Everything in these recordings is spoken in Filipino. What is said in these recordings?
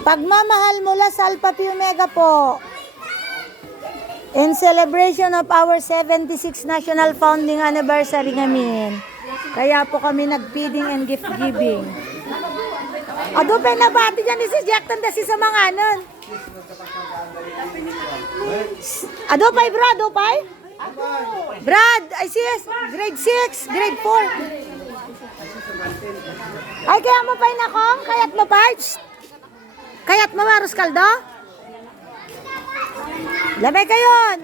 Pagmamahal mula sa Alpha Pi Omega po. In celebration of our 76th National Founding Anniversary ngamin. Kaya po kami nag-feeding and gift giving. Adupay na bati dyan si Jack Tanda si sa mga anon. Adupay bro, adupay? Brad, ay sis, grade 6, grade 4. Ay kaya mo pa'y nakong, kayat mo pa'y? Kayat mo maros kaldo? Lamay kayon.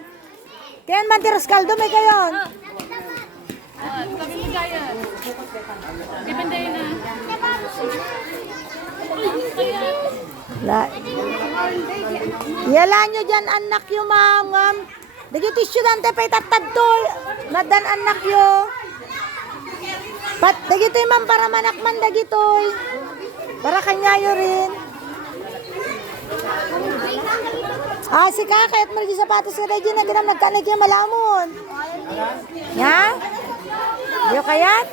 Tiyan man tiros kaldo, may kayon. Kami kaya. Depende na. Yala nyo dyan anak yung mangam. Dagi tissue dante pa'y tatad to. Nadan anak yo. Pat, dagi to man para manakman dagi to. Para kanyayo rin. Ah, si kakayat mo rin sapatos ka dyan. Naginam nagkanay kaya malamon. Ya? Yo kayat?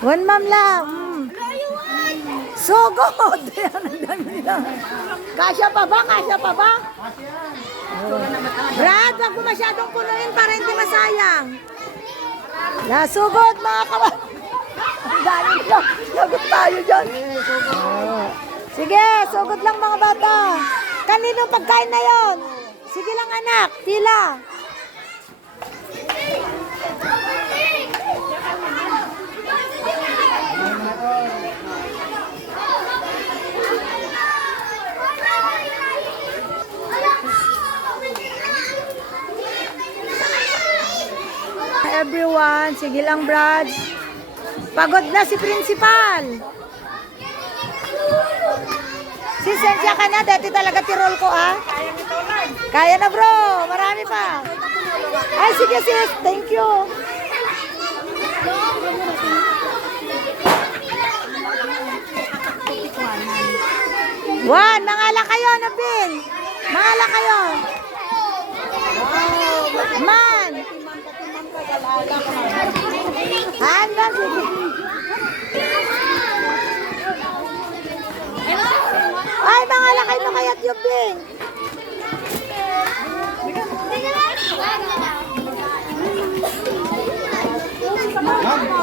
One ma'am lang. Sugod! Kasya pa ba? Kasya pa ba? Brad, wag mo masyadong punuin para hindi masayang. Sugod mga kawan. Galing lang. Sugod tayo dyan. Sige, sugod lang mga bata. Kanino pagkain na yon? Sige lang anak, pila. Everyone, sige lang Brad. Pagod na si principal. Sisensya ka na, dati talaga tirol ko ah. Kaya na bro, marami pa. Ay sige sis, thank you. Juan, mangala kayo na bin. Mangala kayo. Man. Handa sige. Ay, mangala kayo na kayat yung bin.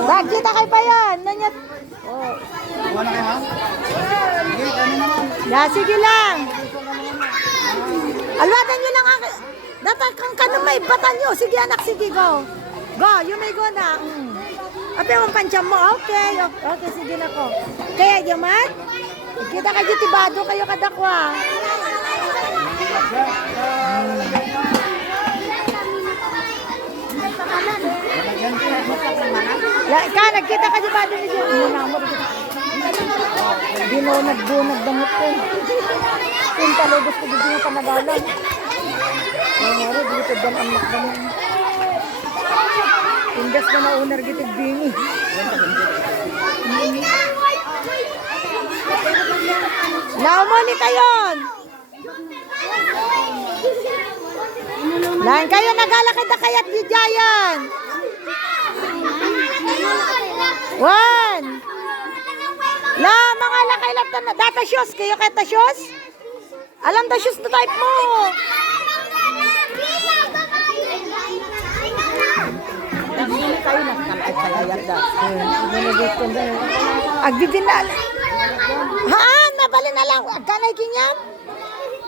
Bagkita kayo pa yan. Nanyat. Oh. Wala kayo ha? Sige, kami naman. Sige lang. Alwatan nyo lang ang... Dapat kang kanong may batan nyo. Sige anak, sige go. Go, you may go na. Ape mong pansyam mo. Okay, okay, sige na ko. Kaya yaman, kita kayo tibado kayo kadakwa. Ka, nagkita ka tibado ni Diyo. Hindi mo nagbunag damot ko. Yung talubos ko dito yung panagalan. Nangyari, dito dan ang makdaman. Tindas na maunar gitig bini. Naumuli kayon! Lain kayo nagalakad na kayat yu Jayan! One! La, mga lakay lang na. Data shoes, kayo kaya ta shoes? Alam ta shoes na type mo. Kayo na kalayat da. Agdidin na. Haan, mabali na lang. Agkanay kinyam.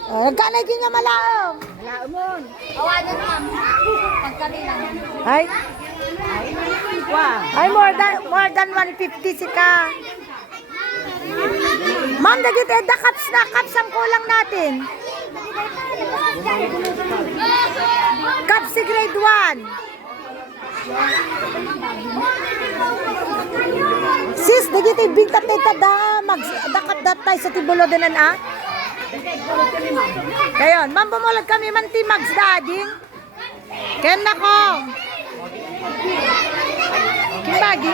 Agkanay kinyam malaom. Malaomon. Awanan ma'am. Pagkanina. Ay. Ay, more than 150 si ka. Ma'am, dagit edda cups na. Cups ang kulang natin. Cups si grade 1. Sis, dagit ibig tatay tada. Magdakap datay sa tibulo dinan ah. Kayon, ma'am, bumulad kami man ti mags dading. Ken na ko. Kimbagi?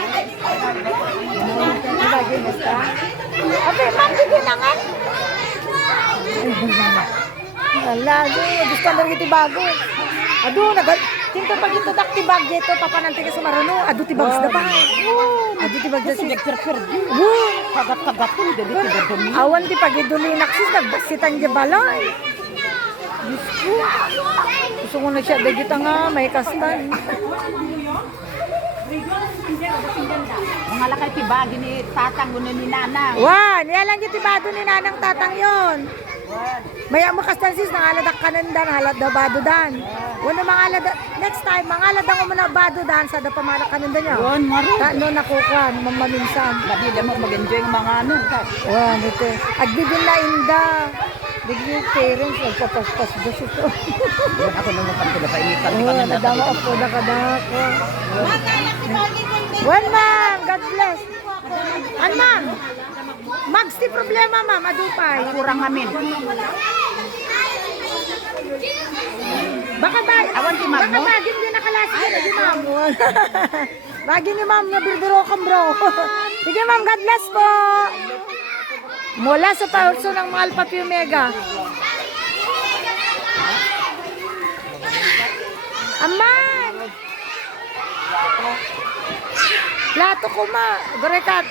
Kimbagi, basta. Okay, ma'am, sige na nga. Wala, gusto na rin iti bago. Ado, tinto pag ito dak ti bag dito, papananti ka sa maruno. Ado ti bags na ba? Adi ti bagda sis. Nagperperdi. Woo! Kagat-kagatun, dili ti dadumi. Awan ti pagidulinak sis, nagbasitan di balay. Diyos ko. Gusto ko na siya, dagita nga, may kastan. Mga lakay ti bagi ni tatang uno ni nanang. Wan, yalan yung tibado ni nanang tatang yon. Maya mo kastan sis, nangaladak ka nandan, halad daw bado dan. Wala mangalad, next time, mangalad ang umuna bado dan, sa daw pamarak ka nandan niya. Yun, maro. No, nakukan, mamaminsan. Labila mo mag-enjoy ng mga ano. Wan, ito. Agbibin na inda. Bigyan yung parents, nagpapaspas ba ito. Ako nung pantula pa initan. Nadama ako, nakadako. Wan, ma'am, God bless. An, ma'am? Mags, ti problema, ma'am, adupay. Kurang amin. Baka ba, Awan ti ma'am baka mo? bagin din nakalasi ka na di ma'am. Bagin ni ma'am, nabirbiro ka bro. Sige ma'am, God bless po. Mula sa pauso ng mga Alpha Pi Omega. Aman! Plato ko ma. Gorekat.